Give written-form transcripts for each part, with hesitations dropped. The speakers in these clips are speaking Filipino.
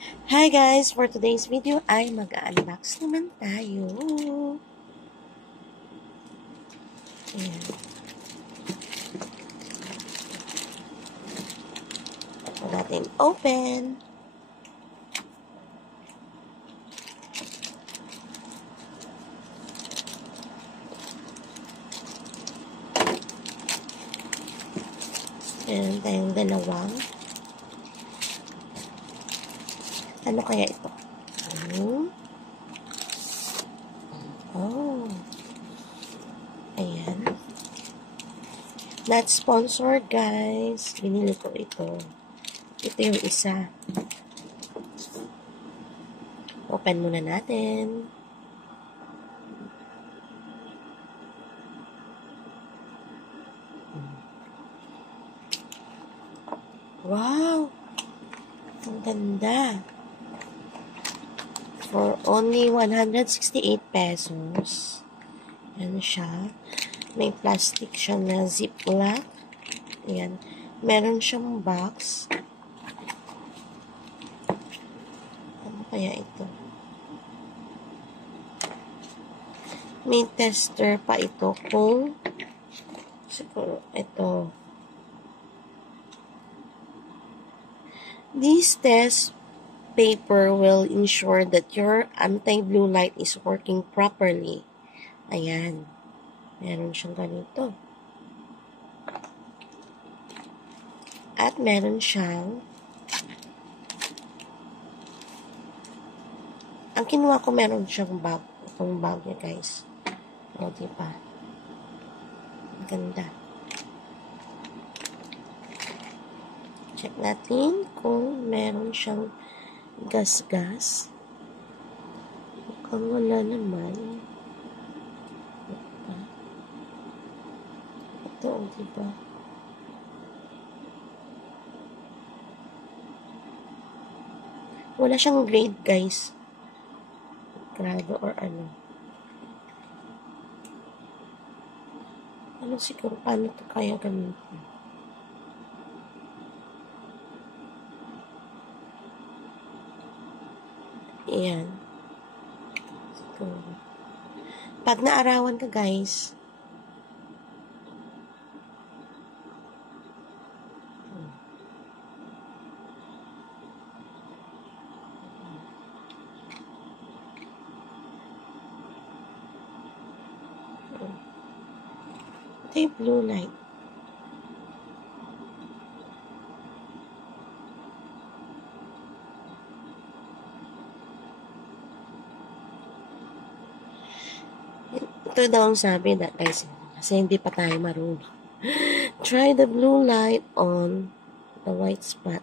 Hi guys! For today's video ay mag-unbox naman tayo. Ayan. Ito natin open. Meron tayong dalawang. Ano kaya ito? Oh. Ayan. Not sponsored, guys. Binili ko ito. Ito yung isa. Open muna natin. Wow! Ang ganda. For only 168 pesos. Yan siya. May plastic siya na ziplock. Ayan. Meron siyang box. Ano kaya ito? May tester pa ito kung siguro ito. This test paper will ensure that your anti-blue light is working properly. Ayan. Meron siyang ganito. At meron siyang ang kinuha ko meron siyang bag. Itong bag niya, guys. O, diba? Ang ganda. Check natin kung meron siyang gas-gas. Mukhang wala naman. Ito, diba? Wala siyang grade, guys. Grado or ano. Ano siguro, paano ito kaya gamitin? Ayan. Siguro. Pag naarawan ka, guys, ito yung blue light. Ito daw ang sabi na, guys, kasi hindi pa tayo marunong. Try the blue light on the white spot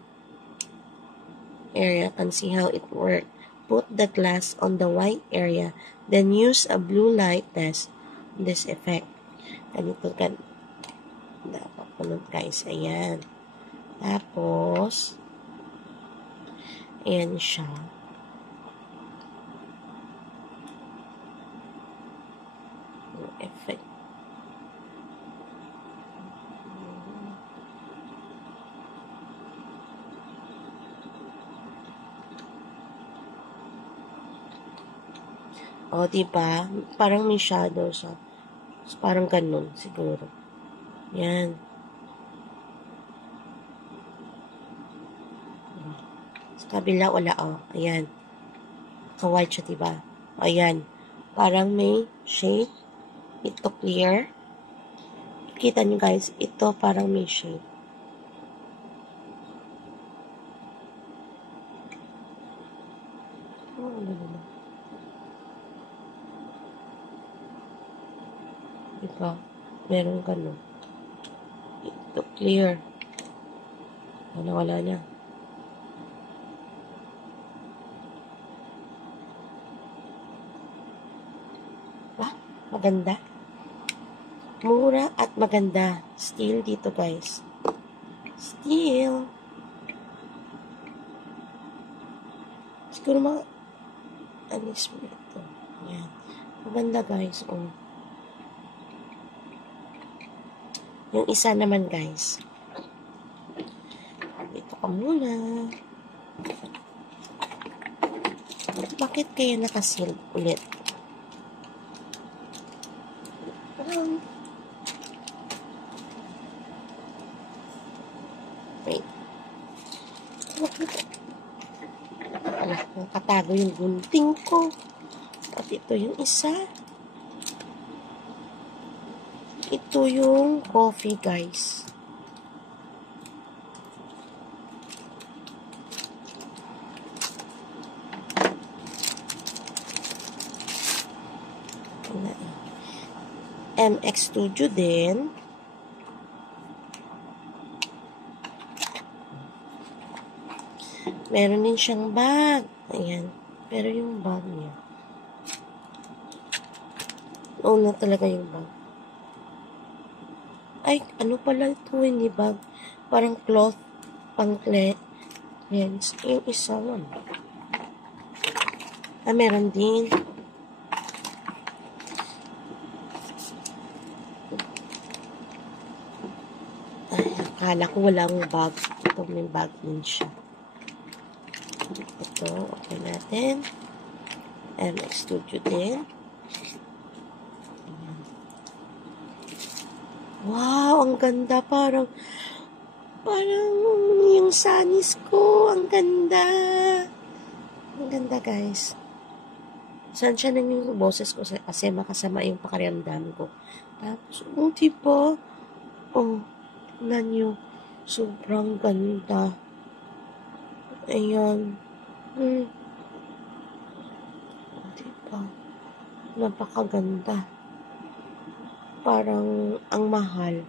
area. Can see how it works. Put the glass on the white area, then use a blue light test on this effect. Ganito kan. Dapat punod, guys. Ayan. Tapos, ayan siya. Effect. O, diba? Parang may shadow siya. Parang ganun, siguro. Yan. Sa kabila, wala, o. Ayan. Ka-white siya, diba? O, ayan. Parang may shade. Ito clear. Kita nyo, guys. Ito parang may shade. Oh, ano naman. Diba? Meron ganun. Ito clear. Wala na. Ah, maganda. Mura at maganda. Still dito, guys. Still. Siguro mga anis mo ito. Yan. Maganda, guys. Oh. Yung isa naman, guys. Dito ka muna. Bakit kaya nakasil ulit? Wait. Bakit? Nakatago yung gunting ko. At ito yung isa. Ito yung coffee, guys. MX Studio din. Meron din siyang bag. Ayan. Pero yung bag niya. Una talaga yung bag. Ay, ano pala ito? Hindi bag. Parang cloth. Pangklet. Yan. Yung isa. Meron din. Ay, akala ko walang bag. Ito, may bag din siya. Ito, okay natin. MX Studio din. Wow, ang ganda. Parang yung sanis ko. Ang ganda. Ang ganda, guys. Saan siya nang yung boses ko kasi makasama yung pakiramdam ko. Tapos, diba? Tignan nyo. Sobrang ganda. Ayan. Diba? Napakaganda. Parang ang mahal.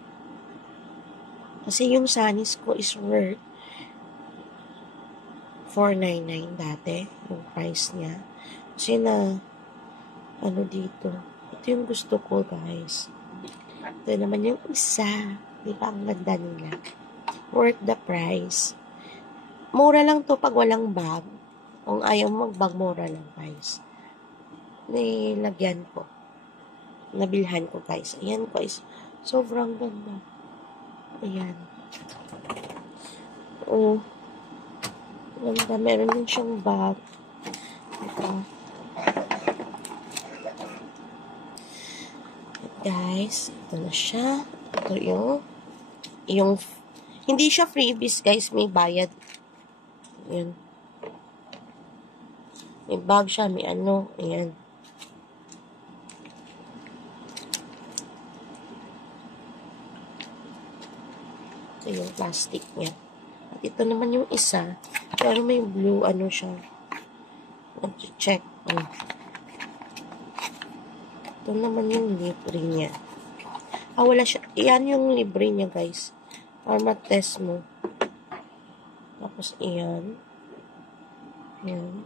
Kasi yung sanis ko is worth $499 dati. Yung price niya. Kasi ano dito. Ito yung gusto ko, guys. Ito naman yung isa. Diba? Ang ganda nila. Worth the price. Mura lang to pag walang bag. Kung ayaw mag-bag, mura lang, guys. Nilagyan ko. Nabilhan ko, guys. Ayan, guys. Sobrang ganda. Ayan. Ganda. Meron din siyang bag. Ito. Guys, ito na siya. Ito yung hindi siya freebies, guys. May bayad. Ayan. May bag siya. May ano. Ayan. Ito yung plastic niya. At ito naman yung isa. Pero may blue, ano siya. Check. Ito naman yung libre niya. Wala siya. Iyan yung libre niya, guys. Para matest mo. Tapos, iyan. Ayan.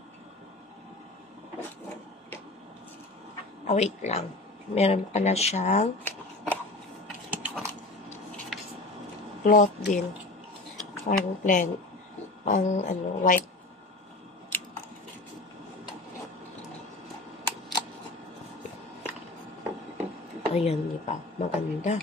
Wait lang. Meron pala siyang cloth din. Parang plain. Pang, white. Ayan, di ba? Maganda.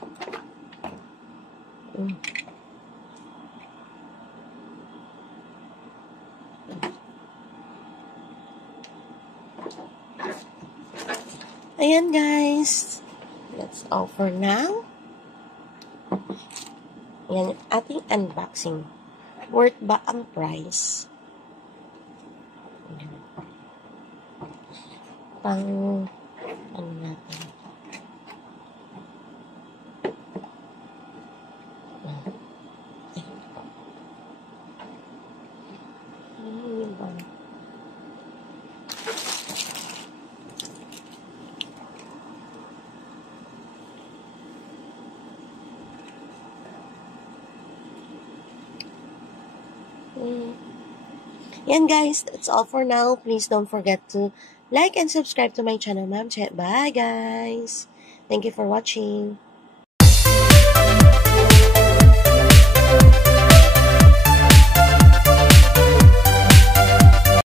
Ayan, guys. That's all for now. Yan yung ating unboxing. Worth ba ang price? Pang, ano natin? Yan, guys, that's all for now. Please don't forget to like and subscribe to my channel, Ma'am Chet. Bye, guys. Thank you for watching.